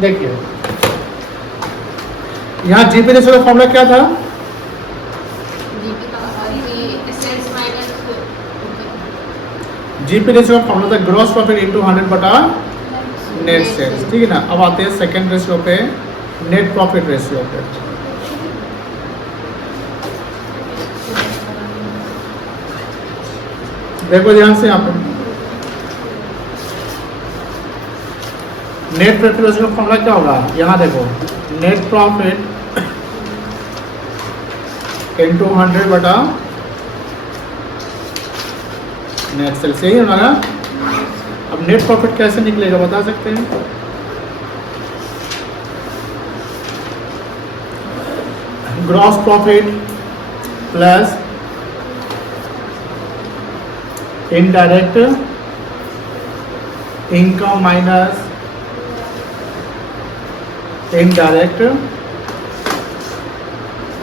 देखिए यहाँ GP ratio का फॉर्मूला क्या था? जीपी रेशियो का फॉर्मूला था ग्रॉस प्रॉफिट इनटू 100 बटा नेट सेल्स, ठीक है ना। अब आते हैं सेकंड रेशियो पे, नेट प्रॉफिट रेशियो पे। देखो ध्यान से यहाँ पे नेट प्रॉफिट रेशियो का फॉर्मूला क्या होगा? यहाँ देखो नेट प्रॉफिट इनटू 100 बटा नेट सेल्स, यही होगा ना। अब नेट प्रॉफिट कैसे निकलेगा बता सकते हैं? Gross profit plus indirect income minus indirect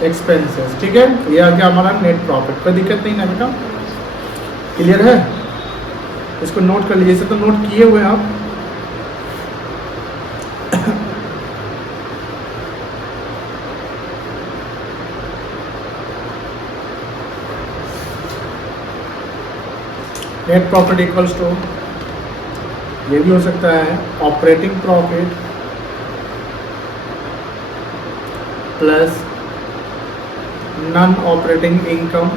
expenses, ठीक है। ये आ गया हमारा नेट प्रॉफिट। कोई दिक्कत नहीं ना बेटा, क्लियर है? इसको नोट कर लीजिए, इसे तो नोट किए हुए आप। नेट प्रॉफिट इक्वल्स टू, ये भी हो सकता है operating profit plus non operating income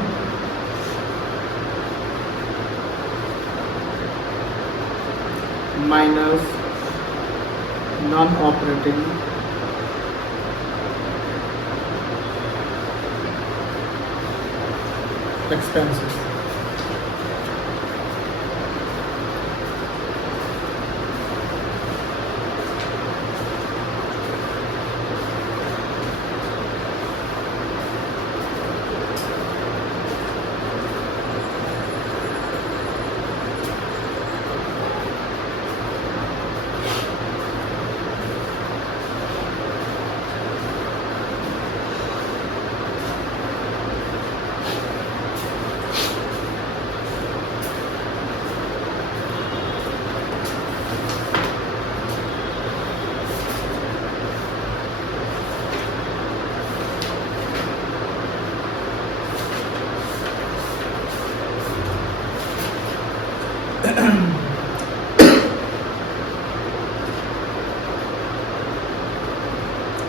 minus non operating expenses.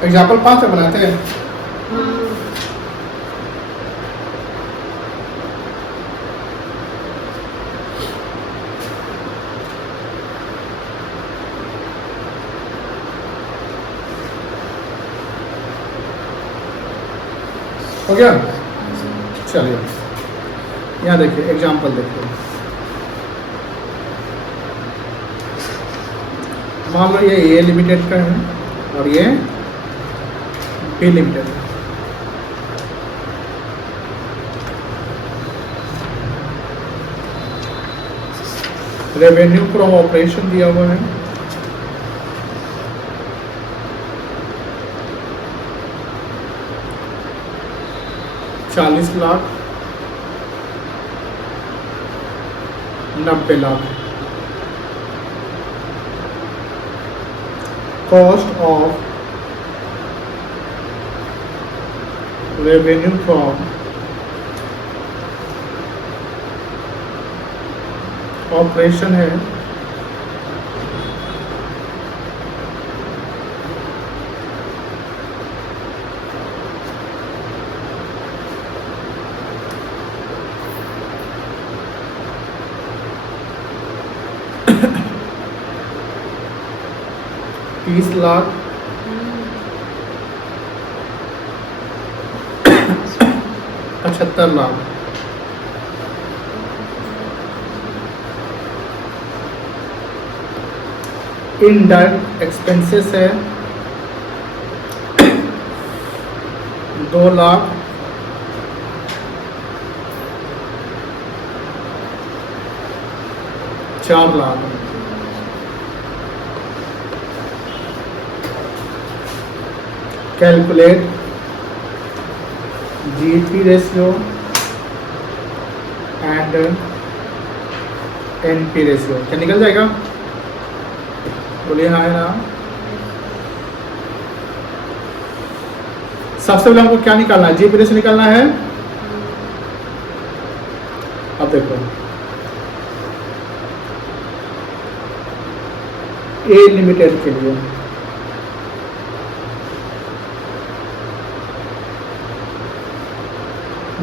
Example 5 से बनाते हैं। हो गया? चलिए यहाँ देखिए एग्जाम्पल देखिए। मान लो ये ए लिमिटेड का है और ये B Limited. Revenue from operation दिया हुआ है ₹40 lakh 90 lakh. Cost of revenue from operation है ₹30 लाख 75 लाख। इनडायरेक्ट एक्सपेंसेस है 2 lakh 4 lakh. Calculate GP ratio and NP ratio. क्या निकल जाएगा? बोलिए हाँ है ना। सबसे पहले हमको क्या निकालना है, जीपी रेशियो निकालना है। अब देखो ए लिमिटेड के लिए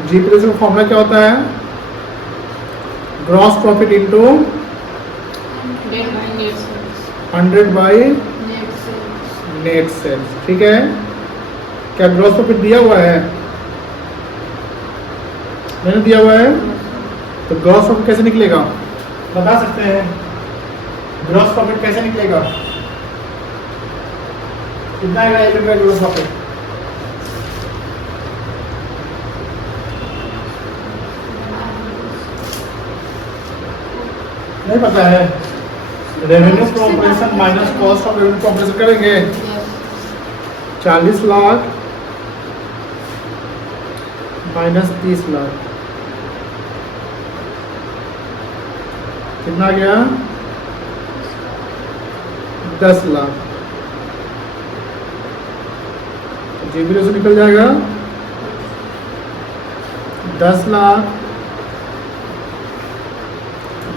जीपी रेशियो का फॉर्मूला क्या होता है, gross profit into 100 by net sales. ठीक है, क्या ग्रॉस प्रॉफिट दिया हुआ है, मैंने दिया हुआ है, तो ग्रॉस प्रॉफिट कैसे निकलेगा बता सकते हैं, ग्रॉस प्रॉफिट कैसे निकलेगा, कितना आएगा ग्रॉस प्रॉफिट, नहीं पता है, revenue from operation minus cost of revenue from operation करेंगे, 40 लाख माइनस 30 लाख कितना गया, 10 लाख। जीबी रेशो निकल जाएगा 10 लाख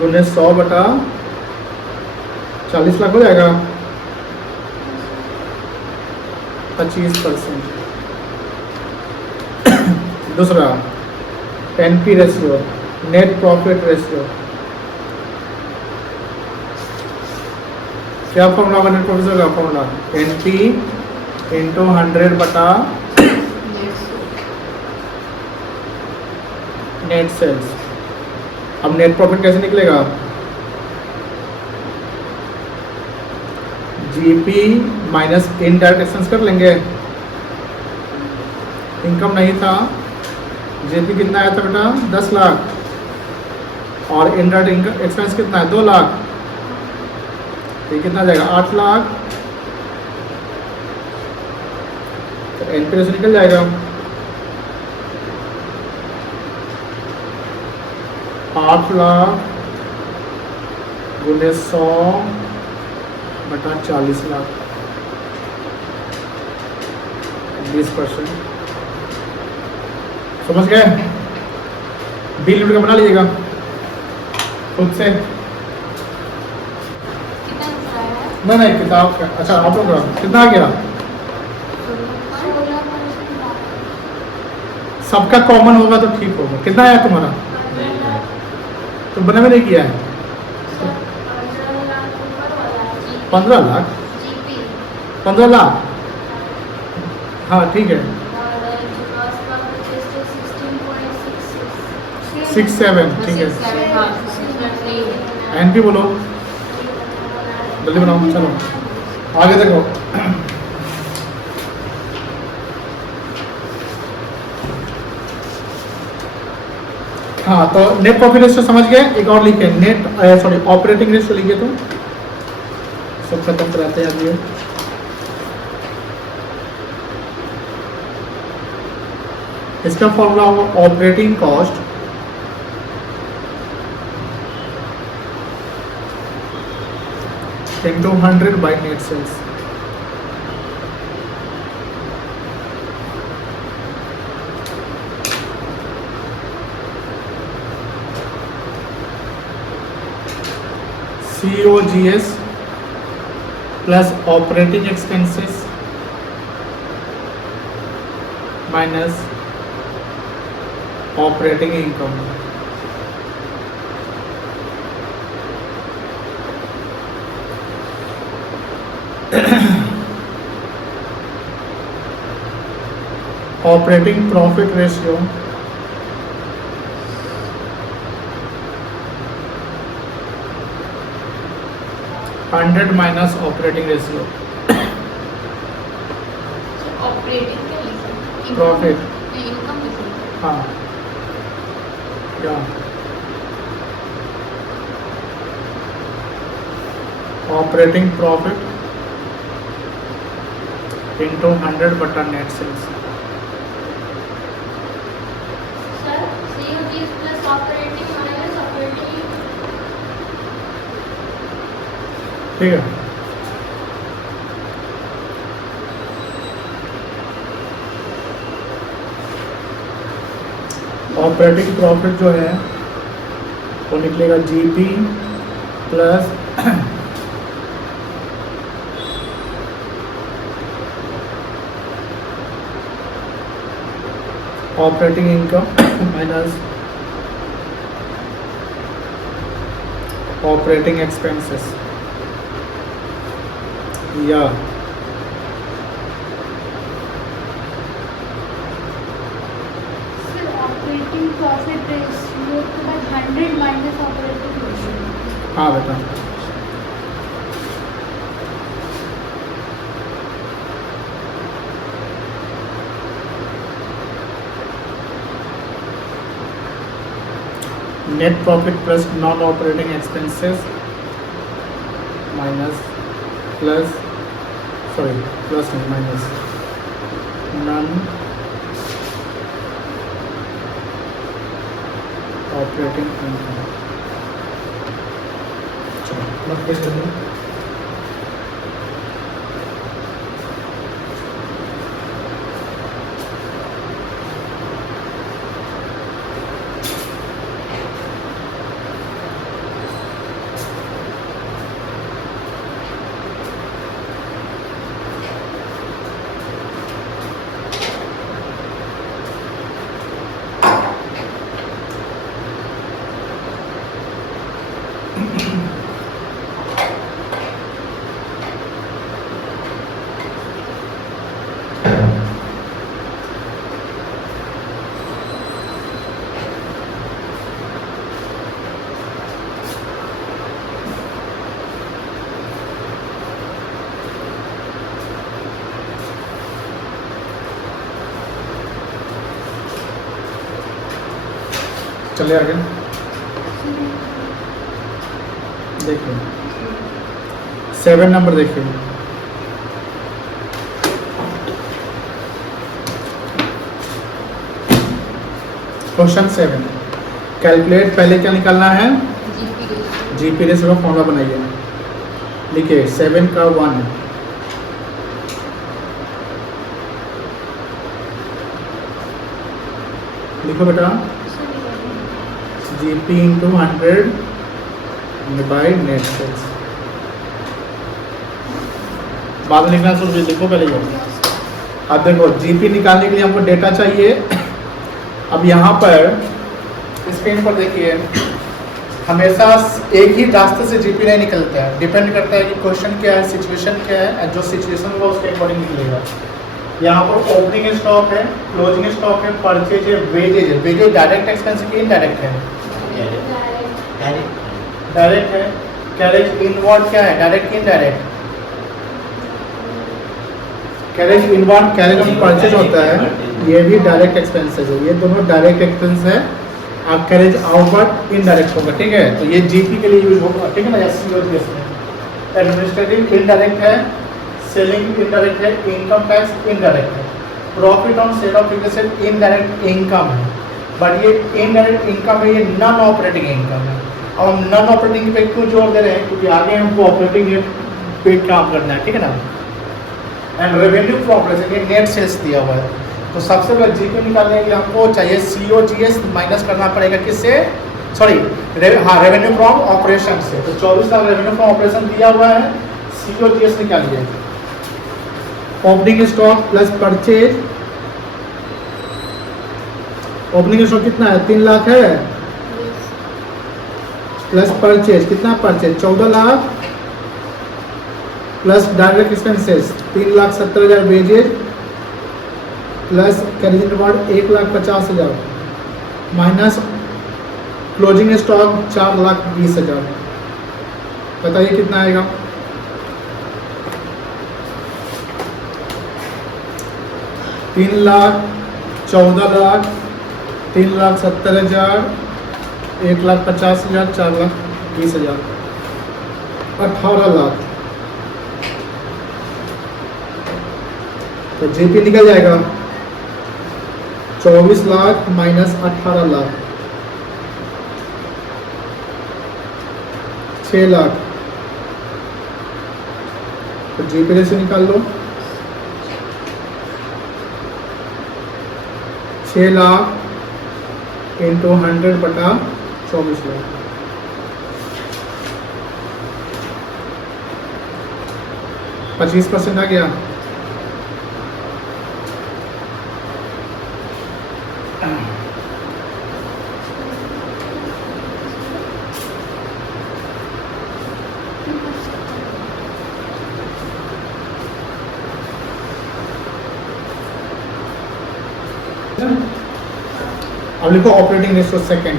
गुने 100 बटा 40 लाख हो जाएगा 25%। दूसरा NP ratio, net profit ratio, क्या फॉर्मूला होगा नेट प्रॉफिट का फॉर्मूला, एनपी इंटू 100 बटा नेट सेल्स। अब नेट प्रॉफिट कैसे निकलेगा, जीपी माइनस इनडायरेक्ट एक्सपेंस कर लेंगे, इनकम नहीं था, जीपी कितना आया था बेटा 10 लाख, और इनडायरेक्ट एक्सपेंस कितना है 2 लाख, ये कितना जाएगा 8 लाख, तो एनपी रेशियो निकल जाएगा 8 लाख गुने 100 बटा 40 लाख, 20%। समझ गए, बिल लिमिट का बना लीजिएगा खुद से, नहीं किताब का, अच्छा आप लोग का कितना आ गया, सबका कॉमन होगा तो ठीक होगा। कितना आया तुम्हारा, तो बना में नहीं किया है 15 लाख, 15 लाख, हाँ ठीक है 67, ठीक है। एनपी बोलो, जल्दी बनाओ, चलो आगे देखो। हाँ तो नेट प्रॉफिट रेशियो समझ गए, एक और लिखे नेट सॉरी ऑपरेटिंग रेशियो लिखे, तो सब खत्म कराते हैं अभी। इसका फॉर्मूला होगा operating cost into 100 by net sales. COGS plus operating expenses minus operating income. Operating profit ratio hundred minus operating ratio, profit, हाँ क्या ऑपरेटिंग प्रॉफिट इंटू 100 बटा नेट सेल्स। ठीक है, ऑपरेटिंग प्रॉफिट जो है वो निकलेगा GP plus operating income minus operating expenses या ऑपरेटिंग प्रॉफिट रेशियो के बाद 100 माइनस ऑपरेटिंग रेशियो। हाँ बेटा net profit plus non operating expenses minus plus sorry plus minus non operating income. चलो मत पेश करिए। चलिए आगे देखिए 7 नंबर देखिए। क्वेश्चन 7 कैलकुलेट, पहले क्या निकालना है जीपी रेशियो का फॉर्मूला बनाइए। लिखिए 7 का 1 लिखो बेटा GP into 100 by net sales. बाद में लिखना शुरू लिखो पहले ये। अब देखो जीपी निकालने के लिए हमको डेटा चाहिए। अब यहाँ पर स्क्रीन पर देखिए हमेशा एक ही रास्ते से जीपी नहीं निकलता है, डिपेंड करता है कि क्वेश्चन क्या है, सिचुएशन क्या है, जो सिचुएशन होगा उसके अकॉर्डिंग निकलेगा। यहाँ पर ओपनिंग स्टॉक है, क्लोजिंग स्टॉक है, परचेज है, वेजेज है। वेजेज डायरेक्ट एक्सपेंस है कि इनडायरेक्ट है? डायरेक्ट है। कैरेज इनवर्ड क्या है, डायरेक्ट कि indirect? Carriage inward carriage on purchase होता है, ये भी डायरेक्ट एक्सपेंसेस है। ये दोनों डायरेक्ट एक्सपेंस है। अब कैरेज आउटवर्ड इनडायरेक्ट होगा, ठीक है। तो ये जीपी के लिए यूज होगा, ठीक है ना। एससीओजीएस में एडमिनिस्ट्रेटिव इनडायरेक्ट है, सेलिंग इनडायरेक्ट है, इनकम टैक्स इनडायरेक्ट है, profit on sale of asset indirect income है। बट ये इनडायरेक्ट इनकम है, ये नॉन ऑपरेटिंग इनकम है। अब हम नॉन ऑपरेटिंग पे क्यों जोर दे रहे हैं? क्योंकि आगे हमको ऑपरेटिंग पे काम करना है, ठीक है ना। एंड रेवेन्यू फ्रॉम ऑपरेशन, ये नेट सेल्स दिया हुआ है। तो सबसे पहले जीपी निकालने के लिए हमको चाहिए सीओजीएस माइनस करना पड़ेगा किससे? सॉरी रेवेन्यू फ्रॉम ऑपरेशन से। तो 24 लाख रेवेन्यू फ्रॉम ऑपरेशन दिया हुआ है, सीओजीएस निकालिए। Opening stock plus purchase, opening stock कितना है? 3 लाख है, प्लस परचेज कितना? Purchase 14 lakh, plus direct expenses 3,70,000 wages, plus carriage inward 1,50,000, minus closing stock 4,20,000। बताइए कितना आएगा? तीन लाख, 14 लाख, 3,70,000, 1,50,000, 4,20,000, 18 लाख। तो जीपी निकल जाएगा 24 लाख माइनस 18 लाख, 6 लाख। तो जीपी से निकाल लो 6 लाख इंटू 100 बटा 24 लाख। %25 आ गया। अब लिखो operating ratio second.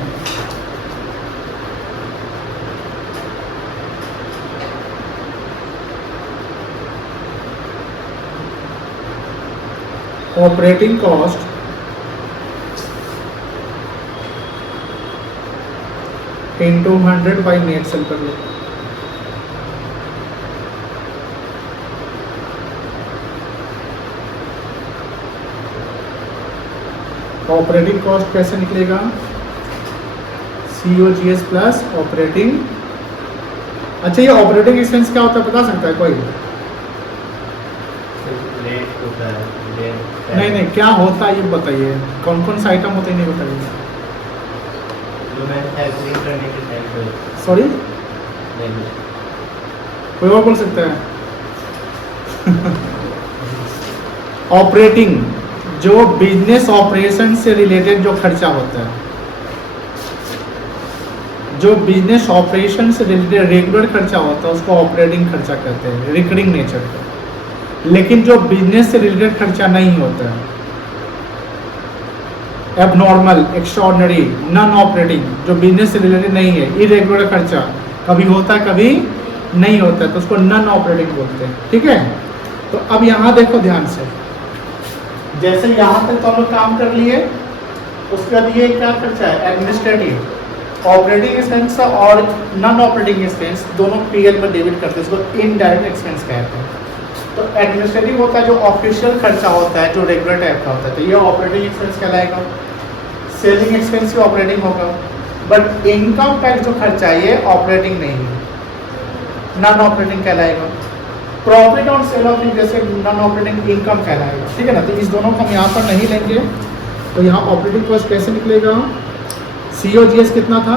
Operating cost into 100 by net cell कर लो। ऑपरेटिंग कॉस्ट कैसे निकलेगा? COGS plus operating. अच्छा, ये ऑपरेटिंग एक्सपेंस क्या होता है बता सकता है कोई? नहीं नहीं, क्या होता है ये बताइए। कौन कौन सा आइटम होता है नहीं बताइए। सॉरी, कोई और बोल सकता है? ऑपरेटिंग, जो बिजनेस ऑपरेशन से रिलेटेड जो खर्चा होता है, जो बिजनेस ऑपरेशन से रिलेटेड रेगुलर खर्चा होता है उसको ऑपरेटिंग खर्चा कहते हैं, रिकरिंग नेचर का। लेकिन जो बिजनेस से रिलेटेड खर्चा नहीं होता है, एबनॉर्मल, एक्स्ट्राऑर्डिनरी, नॉन ऑपरेटिंग, जो बिजनेस से रिलेटेड नहीं है, इरेगुलर खर्चा कभी होता है कभी नहीं होता है, तो उसको नॉन ऑपरेटिंग बोलते हैं। ठीक है, तो अब यहाँ देखो ध्यान से, जैसे यहाँ तक तो हम लोग काम कर लिए, उसके बाद ये क्या खर्चा है? एडमिनिस्ट्रेटिव। ऑपरेटिंग एक्सपेंस और नॉन ऑपरेटिंग एक्सपेंस दोनों पीएल में डेबिट करते हैं, इसको इनडायरेक्ट एक्सपेंस कहते हैं। तो एडमिनिस्ट्रेटिव होता है जो ऑफिशियल खर्चा होता है, जो रेगुलर टाइप का होता है, तो ये ऑपरेटिंग एक्सपेंस कहलाएगा। सेलिंग एक्सपेंस भी ऑपरेटिंग होगा, बट इनकम टैक्स जो खर्चा है ये ऑपरेटिंग नहीं है, नॉन ऑपरेटिंग कहलाएगा। प्रॉफिट ऑन सेल ऑफ जैसे नॉन ऑपरेटिंग इनकम कहलाएगा। ठीक है ना, तो इस दोनों को हम यहाँ पर नहीं लेंगे। तो यहाँ ऑपरेटिंग कॉस्ट कैसे निकलेगा? COGS कितना था?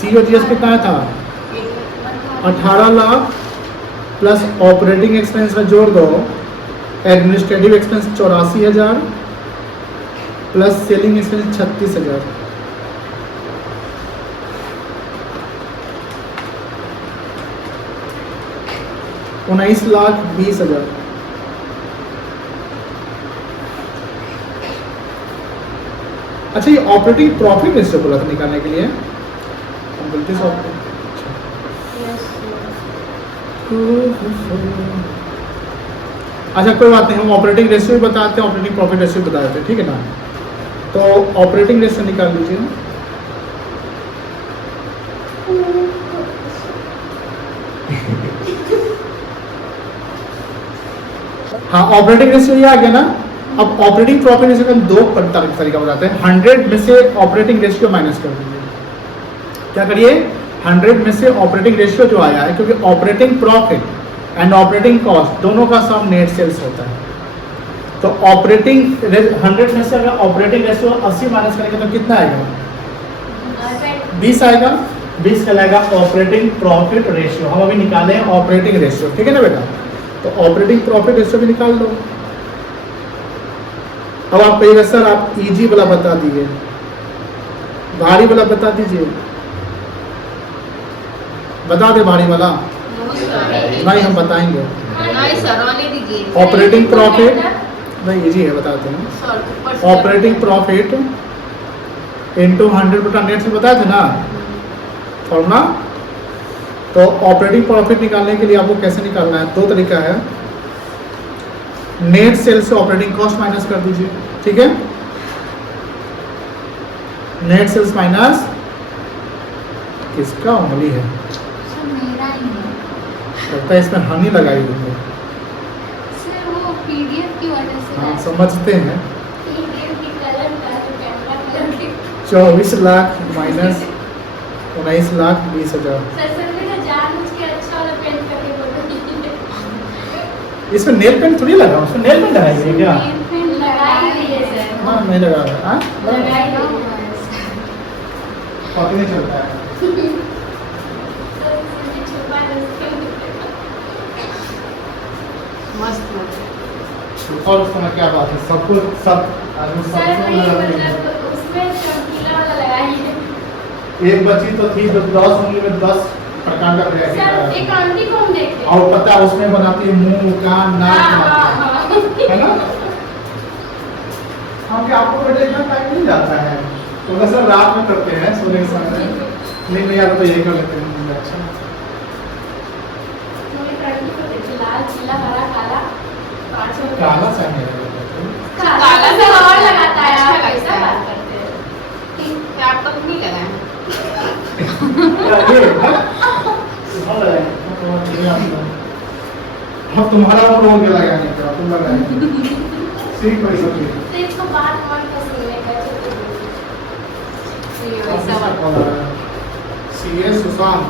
COGS कितना था? 18 लाख प्लस ऑपरेटिंग एक्सपेंस में जोड़ दो, administrative expense 84,000 plus selling expense 36,000। 19,20,000। अच्छा, ये ऑपरेटिंग प्रॉफिट रेशियो बोला था निकालने के लिए, हम गलती से अच्छा कोई बात नहीं, हम ऑपरेटिंग रेशियो भी बताते हैं, ऑपरेटिंग प्रॉफिट रेशियो भी बता देते हैं। ठीक है ना, तो ऑपरेटिंग रेशियो निकाल लीजिए ना। हाँ, ऑपरेटिंग रेशियो ये आ गया ना। अब ऑपरेटिंग प्रॉफिट रेशियो का हम दो तरीका बताते हैं। 100 में से ऑपरेटिंग रेशियो माइनस कर दीजिए। क्या करिए? 100 में से ऑपरेटिंग रेशियो जो आया है, क्योंकि operating profit and operating cost दोनों का सम नेट सेल्स होता है, तो ऑपरेटिंग 100 में से अगर ऑपरेटिंग रेशियो 80 माइनस करेंगे तो कितना आएगा? 20 आएगा। 20 कहलाएगा ऑपरेटिंग प्रॉफिट रेशियो। हम अभी निकाले हैं ऑपरेटिंग रेशियो। ठीक है ना बेटा, तो ऑपरेटिंग प्रॉफिट रेशियो भी निकाल दो। अब आप कहिएगा सर आप इजी वाला बता दीजिए, भारी वाला बता दीजिए। बता दे भारी वाला। नहीं, हम बताएंगे। ऑपरेटिंग प्रॉफिट नहीं, इजी है, बताते हैं। ऑपरेटिंग प्रॉफिट इंटू 100 बटा नेट से बताए थे ना फॉर्मूला। तो ऑपरेटिंग प्रॉफिट निकालने के लिए आपको कैसे निकालना है? दो तरीका है। नेट सेल से ऑपरेटिंग कॉस्ट माइनस कर दीजिए। ठीक है, नेट सेल्स माइनस किसका उंगली है? लगता है इसमें हानि लगाई हुई है। वो पीडीएफ की वजह से। हाँ, समझते हैं। पीडीएफ की कलर का जो कैमरा कलर की 24 लाख माइनस 19,20,000। इसमें नेल पेंट थोड़ी लगा, उसमें नेल पेंट लगाई है क्या? लीजिए सर। ना नहीं लगा रहा है हाँ? लगा ही लीजिए। पता नहीं चलता है सर, इसमें छुपा है उसके ऊपर। मस्त लग और उस समय क्या बात है सबको सब आदमी सर सबको वही लगा देंगे। मतलब उसमें चमकीला वाला लगाइए। एक बच्ची तो थी जो 10 उंगली में 10 प्रकार का सर variety था। एक आंटी को हम देखते हैं। और पता है उसमें बनाती है मुंह कान नाक बनाती है ना हम क्या आपको बेटे इतना टाइम नहीं जाता है तो वैसे रात में करते हैं सोने के समय नहीं यार तो यही कर लेते हैं अच्छा तो एक आंटी को देखिए, लाल पीला हरा काला 5 में काला चाहिए काला से और लगाता है। अच्छा आप लगता ऐसा है। बात करते हैं। क्या आप तक नहीं लगाए हैं? हम तुम्हारा वो रोल के लगाने का तुम लगाए सीख कोई सब तो इसको बात मन पसंद है कैसे तो ये वैसा वाला। सीए सुशांत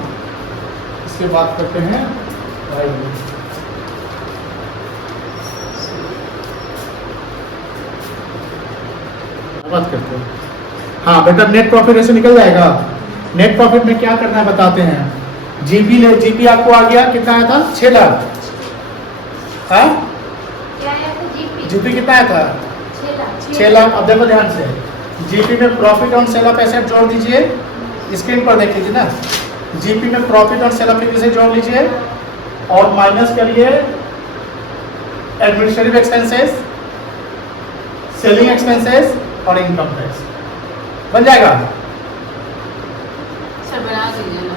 इसके बात करते हैं भाई बात करते हैं हाँ बेटा नेट प्रॉफिट ऐसे निकल जाएगा नेट प्रॉफिट में क्या करना है बताते हैं जीपी ले जीपी आपको आ गया कितना आया था 6 लाख हाँ क्या है तो जीपी जीपी कितना आया था 6 लाख अब देखो ध्यान से जीपी में profit on sale of asset जोड़ दीजिए स्क्रीन पर देख लीजिए ना जीपी में profit on sale of equity जोड़ लीजिए और माइनस करिए एडमिनिस्ट्रेटिव एक्सपेंसेस सेलिंग एक्सपेंसेस और इनकम टैक्स बन जाएगा सर बना दीजिए ना,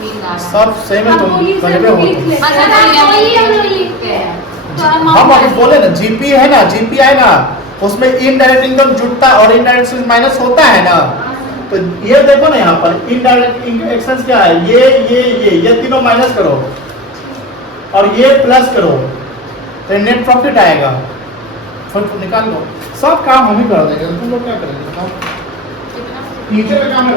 नींद आ रहा है। सब सही में तुम बने हुए हो तुम। अच्छा अच्छा, तो वही ये हम लोग लिखते हैं। तो हम अभी बोले ना जीपी है ना जीपी है ना उसमें इनडायरेक्ट इनकम जुटता और इनडायरेक्ट माइनस होता है ना तो ये देखो ना यहाँ पर इनडायरेक्ट एक्सपेंस क्या है ये तीनों माइनस करो और ये प्लस करो तो नेट प्रॉफिट आएगा फिर निकाल लो सब काम हम ही कर देंगे तुम लोग क्या करेंगे बताओ कितना टीचर का काम है